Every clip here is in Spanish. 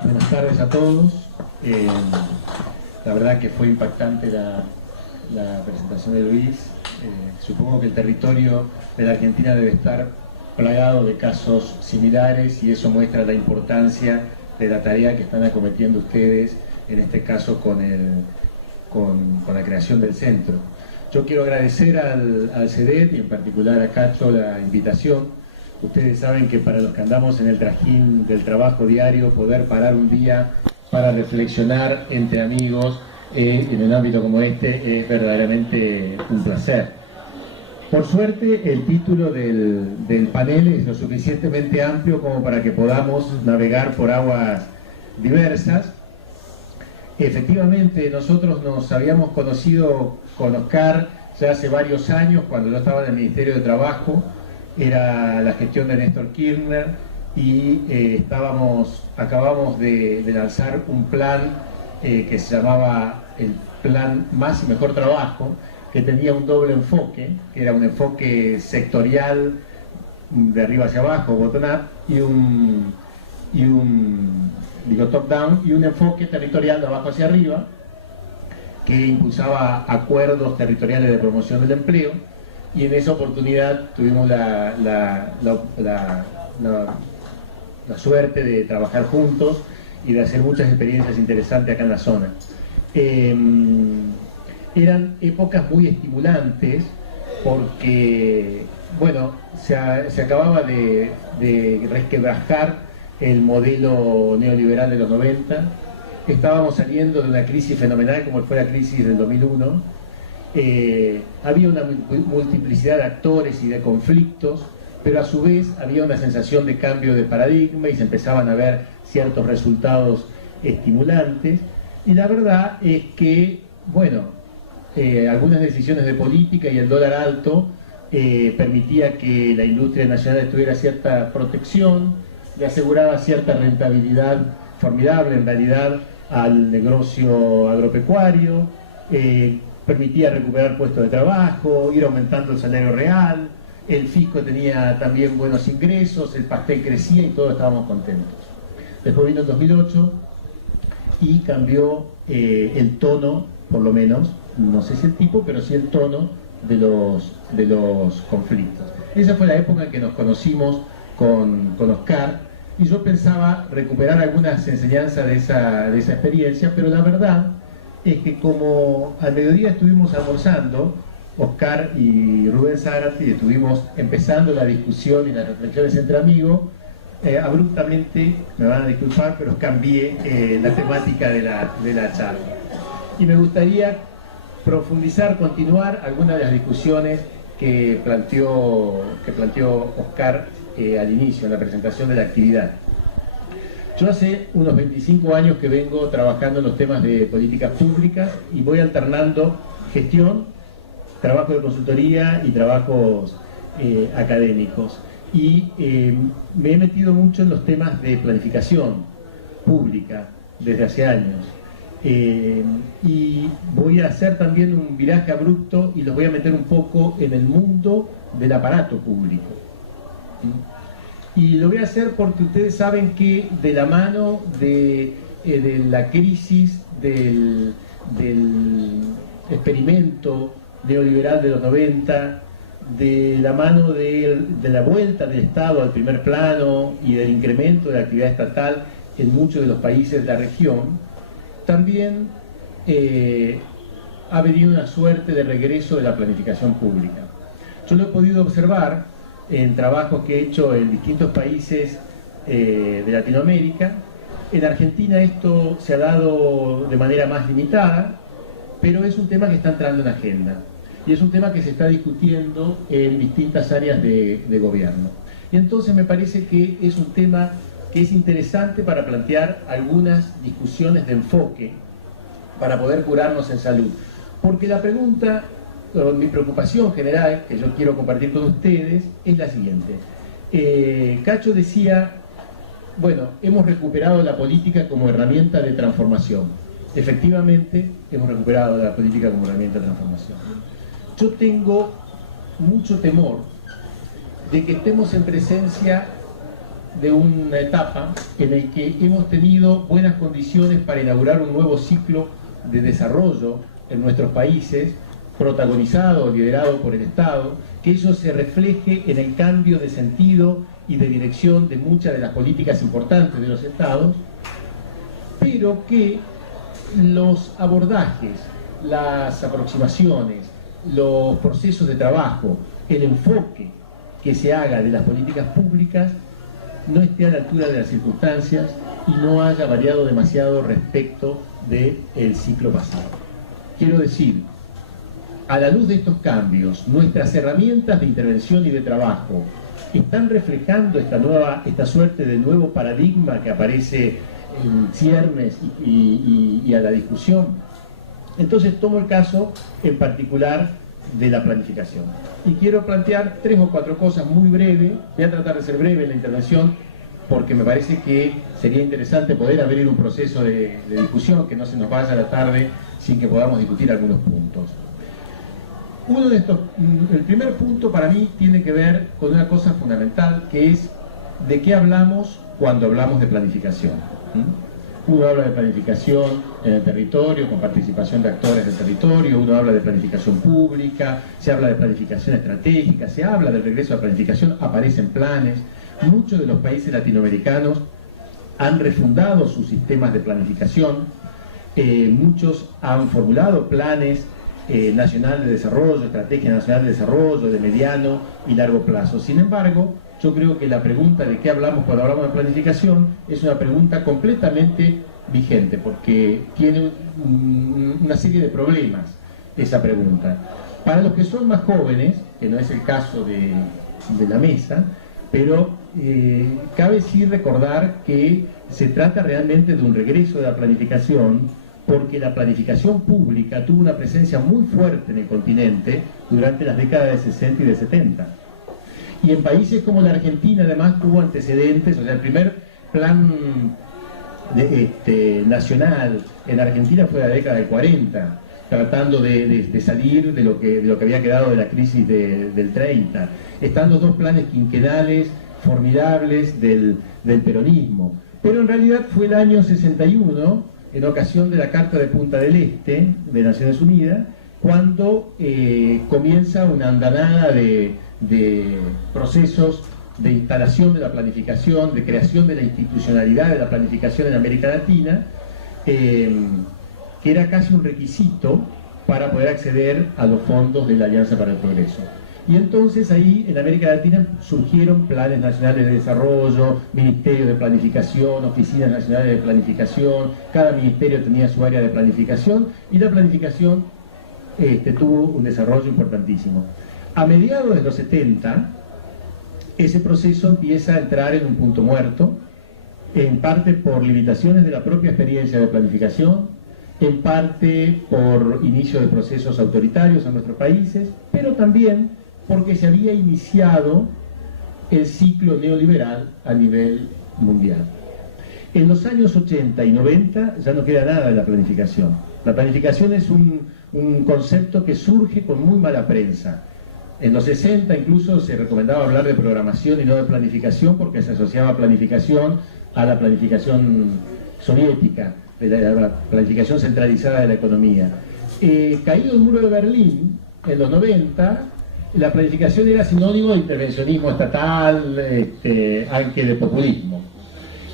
Buenas tardes a todos. La verdad que fue impactante la presentación de Luis. Supongo que el territorio de la Argentina debe estar plagado de casos similares y eso muestra la importancia de la tarea que están acometiendo ustedes, en este caso con la creación del centro. Yo quiero agradecer al CEDET y en particular a Cacho la invitación. Ustedes saben que para los que andamos en el trajín del trabajo diario, poder parar un día para reflexionar entre amigos en un ámbito como este es verdaderamente un placer. Por suerte, el título del panel es lo suficientemente amplio como para que podamos navegar por aguas diversas. Efectivamente, nosotros nos habíamos conocido con Oscar ya hace varios años, cuando yo estaba en el Ministerio de Trabajo. Era la gestión de Néstor Kirchner y acabamos de lanzar un plan que se llamaba el Plan Más y Mejor Trabajo, que tenía un doble enfoque, que era un enfoque sectorial de arriba hacia abajo, bottom-up, top-down, y un enfoque territorial de abajo hacia arriba, que impulsaba acuerdos territoriales de promoción del empleo. Y en esa oportunidad tuvimos la suerte de trabajar juntos y de hacer muchas experiencias interesantes acá en la zona. Eran épocas muy estimulantes porque, bueno, se acababa de resquebrajar el modelo neoliberal de los 90. Estábamos saliendo de una crisis fenomenal como fue la crisis del 2001. Había una multiplicidad de actores y de conflictos, pero a su vez había una sensación de cambio de paradigma y se empezaban a ver ciertos resultados estimulantes. Y la verdad es que, bueno, algunas decisiones de política y el dólar alto permitía que la industria nacional tuviera cierta protección, le aseguraba cierta rentabilidad formidable en realidad al negocio agropecuario, permitía recuperar puestos de trabajo, ir aumentando el salario real, el fisco tenía también buenos ingresos, el pastel crecía y todos estábamos contentos. Después vino el 2008 y cambió el tono, por lo menos, no sé si el tipo, pero sí el tono de los conflictos. Esa fue la época en que nos conocimos con Oscar y yo pensaba recuperar algunas enseñanzas de esa experiencia, pero la verdad es que como al mediodía estuvimos almorzando, Oscar y Rubén Zárate, estuvimos empezando la discusión y las reflexiones entre amigos, abruptamente, me van a disculpar, pero cambié la temática de la charla. Y me gustaría profundizar, continuar algunas de las discusiones que planteó Oscar al inicio, en la presentación de la actividad. Yo hace unos 25 años que vengo trabajando en los temas de políticas públicas y voy alternando gestión, trabajo de consultoría y trabajos académicos. Y me he metido mucho en los temas de planificación pública desde hace años. Y voy a hacer también un viraje abrupto y los voy a meter un poco en el mundo del aparato público. Y lo voy a hacer porque ustedes saben que de la mano de la crisis del experimento neoliberal de los 90, de la mano de la vuelta del Estado al primer plano y del incremento de la actividad estatal en muchos de los países de la región, también ha venido una suerte de regreso de la planificación pública. Yo lo he podido observar en trabajos que he hecho en distintos países de Latinoamérica. En Argentina esto se ha dado de manera más limitada, pero es un tema que está entrando en agenda y es un tema que se está discutiendo en distintas áreas de gobierno. Y entonces me parece que es un tema que es interesante para plantear algunas discusiones de enfoque para poder curarnos en salud. Porque la pregunta, mi preocupación general, que yo quiero compartir con ustedes, es la siguiente. Cacho decía, bueno, hemos recuperado la política como herramienta de transformación. Efectivamente, hemos recuperado la política como herramienta de transformación. Yo tengo mucho temor de que estemos en presencia de una etapa en la que hemos tenido buenas condiciones para inaugurar un nuevo ciclo de desarrollo en nuestros países, protagonizado, liderado por el Estado, que eso se refleje en el cambio de sentido y de dirección de muchas de las políticas importantes de los Estados, pero que los abordajes, las aproximaciones, los procesos de trabajo, el enfoque que se haga de las políticas públicas no esté a la altura de las circunstancias y no haya variado demasiado respecto del ciclo pasado. Quiero decir, a la luz de estos cambios, nuestras herramientas de intervención y de trabajo están reflejando esta suerte de nuevo paradigma que aparece en ciernes y a la discusión. Entonces tomo el caso en particular de la planificación. Y quiero plantear 3 o 4 cosas muy breves. Voy a tratar de ser breve en la intervención porque me parece que sería interesante poder abrir un proceso de discusión, que no se nos vaya la tarde sin que podamos discutir algunos puntos. Uno de estos, el primer punto para mí tiene que ver con una cosa fundamental, que es de qué hablamos cuando hablamos de planificación. Uno habla de planificación en el territorio, con participación de actores del territorio, uno habla de planificación pública, se habla de planificación estratégica, se habla del regreso a la planificación, aparecen planes. Muchos de los países latinoamericanos han refundado sus sistemas de planificación, muchos han formulado planes nacional de desarrollo, estrategia nacional de desarrollo, de mediano y largo plazo. Sin embargo, yo creo que la pregunta de qué hablamos cuando hablamos de planificación es una pregunta completamente vigente, porque tiene una serie de problemas esa pregunta. Para los que son más jóvenes, que no es el caso de la mesa, pero cabe sí recordar que se trata realmente de un regreso de la planificación, porque la planificación pública tuvo una presencia muy fuerte en el continente durante las décadas de 60 y de 70. Y en países como la Argentina además tuvo antecedentes, o sea, el primer plan nacional en Argentina fue la década del 40, tratando de salir de lo que había quedado de la crisis del 30. Están los 2 planes quinquenales formidables del peronismo. Pero en realidad fue el año 61, en ocasión de la Carta de Punta del Este de Naciones Unidas, cuando comienza una andanada de procesos de instalación de la planificación, de creación de la institucionalidad de la planificación en América Latina, que era casi un requisito para poder acceder a los fondos de la Alianza para el Progreso. Y entonces ahí en América Latina surgieron planes nacionales de desarrollo, ministerios de planificación, oficinas nacionales de planificación, cada ministerio tenía su área de planificación y la planificación tuvo un desarrollo importantísimo. A mediados de los 70, ese proceso empieza a entrar en un punto muerto, en parte por limitaciones de la propia experiencia de planificación, en parte por inicio de procesos autoritarios en nuestros países, pero también porque se había iniciado el ciclo neoliberal a nivel mundial. En los años 80 y 90 ya no queda nada de la planificación. La planificación es un concepto que surge con muy mala prensa. En los 60 incluso se recomendaba hablar de programación y no de planificación, porque se asociaba planificación a la planificación soviética, de la planificación centralizada de la economía. Caído el muro de Berlín en los 90, la planificación era sinónimo de intervencionismo estatal, aunque de populismo.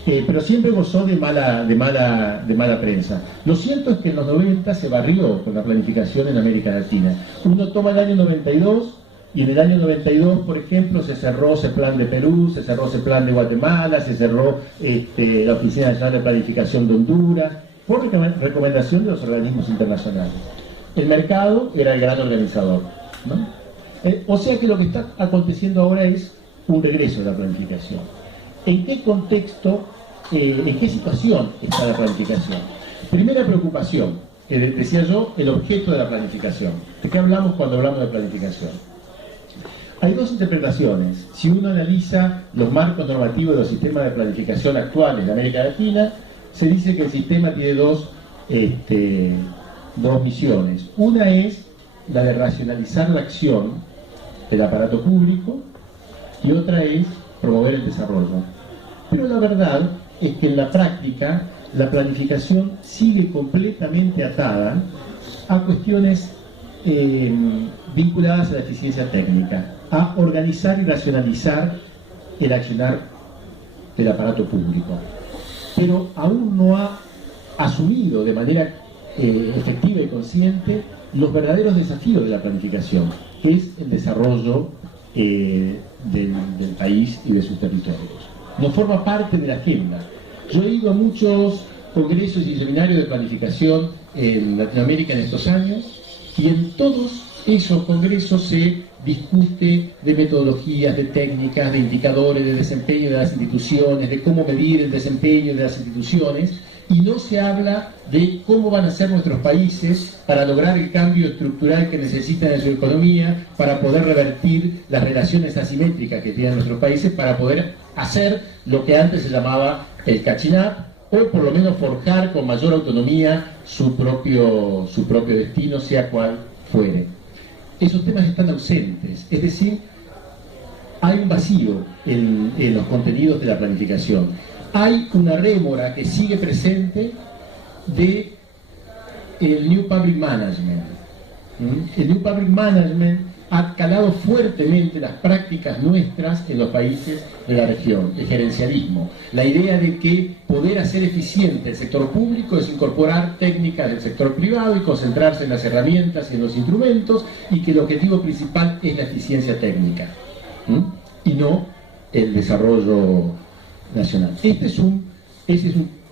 Pero siempre gozó de mala prensa. Lo cierto es que en los 90 se barrió con la planificación en América Latina. Uno toma el año 92 y en el año 92, por ejemplo, se cerró ese plan de Perú, se cerró ese plan de Guatemala, se cerró la Oficina Nacional de Planificación de Honduras, por recomendación de los organismos internacionales. El mercado era el gran organizador, ¿no? O sea que lo que está aconteciendo ahora es un regreso de la planificación. ¿En qué contexto, en qué situación está la planificación? Primera preocupación, decía yo, el objeto de la planificación. ¿De qué hablamos cuando hablamos de planificación? Hay 2 interpretaciones. Si uno analiza los marcos normativos de los sistemas de planificación actuales de América Latina, se dice que el sistema tiene dos misiones. Una es la de racionalizar la acción del aparato público y otra es promover el desarrollo. Pero la verdad es que en la práctica la planificación sigue completamente atada a cuestiones vinculadas a la eficiencia técnica, a organizar y racionalizar el accionar del aparato público. Pero aún no ha asumido de manera efectiva y consciente los verdaderos desafíos de la planificación, que es el desarrollo del país y de sus territorios. No forma parte de la agenda. Yo he ido a muchos congresos y seminarios de planificación en Latinoamérica en estos años, y en todos esos congresos se discute de metodologías, de técnicas, de indicadores, de desempeño de las instituciones, de cómo medir el desempeño de las instituciones, y no se habla de cómo van a ser nuestros países para lograr el cambio estructural que necesitan en su economía, para poder revertir las relaciones asimétricas que tienen nuestros países, para poder hacer lo que antes se llamaba el catching up, o por lo menos forjar con mayor autonomía su propio destino, sea cual fuere. Esos temas están ausentes, es decir, hay un vacío en los contenidos de la planificación. Hay una rémora que sigue presente de el New Public Management. El New Public Management ha calado fuertemente las prácticas nuestras en los países de la región, el gerencialismo. La idea de que poder hacer eficiente el sector público es incorporar técnicas del sector privado y concentrarse en las herramientas y en los instrumentos, y que el objetivo principal es la eficiencia técnica, y no el desarrollo nacional. Ese es un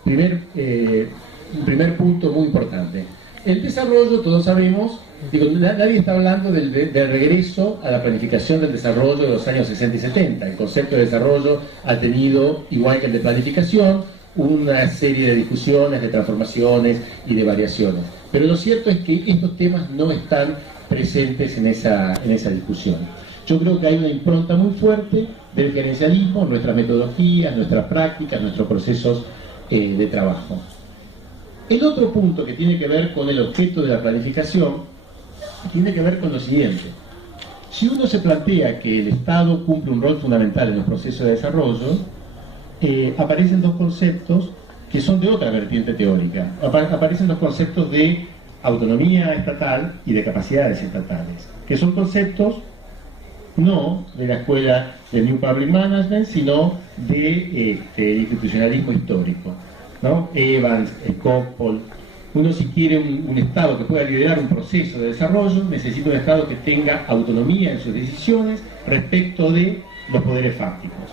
primer punto muy importante. El desarrollo, todos sabemos, nadie está hablando del regreso a la planificación del desarrollo de los años 60 y 70. El concepto de desarrollo ha tenido, igual que el de planificación, una serie de discusiones, de transformaciones y de variaciones. Pero lo cierto es que estos temas no están presentes en esa discusión. Yo creo que hay una impronta muy fuerte del gerencialismo, nuestras metodologías, nuestras prácticas, nuestros procesos de trabajo. El otro punto que tiene que ver con el objeto de la planificación tiene que ver con lo siguiente. Si uno se plantea que el Estado cumple un rol fundamental en los procesos de desarrollo, aparecen dos conceptos que son de otra vertiente teórica. Aparecen los conceptos de autonomía estatal y de capacidades estatales, que son conceptos no de la escuela del New Public Management, sino de institucionalismo histórico, ¿no? Evans, Koppel. Uno, si quiere un Estado que pueda liderar un proceso de desarrollo, necesita un Estado que tenga autonomía en sus decisiones respecto de los poderes fácticos.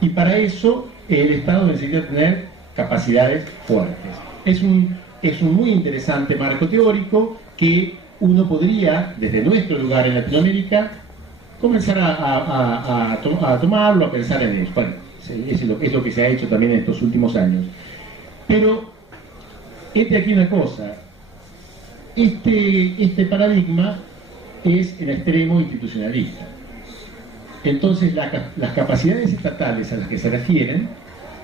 Y para eso el Estado necesita tener capacidades fuertes. Es un muy interesante marco teórico que uno podría, desde nuestro lugar en Latinoamérica, comenzar a tomarlo, a pensar en eso. Bueno, es lo que se ha hecho también en estos últimos años. Pero, aquí una cosa, este paradigma es en extremo institucionalista. Entonces, las capacidades estatales a las que se refieren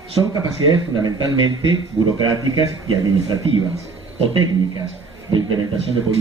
son capacidades fundamentalmente burocráticas y administrativas, o técnicas de implementación de políticas.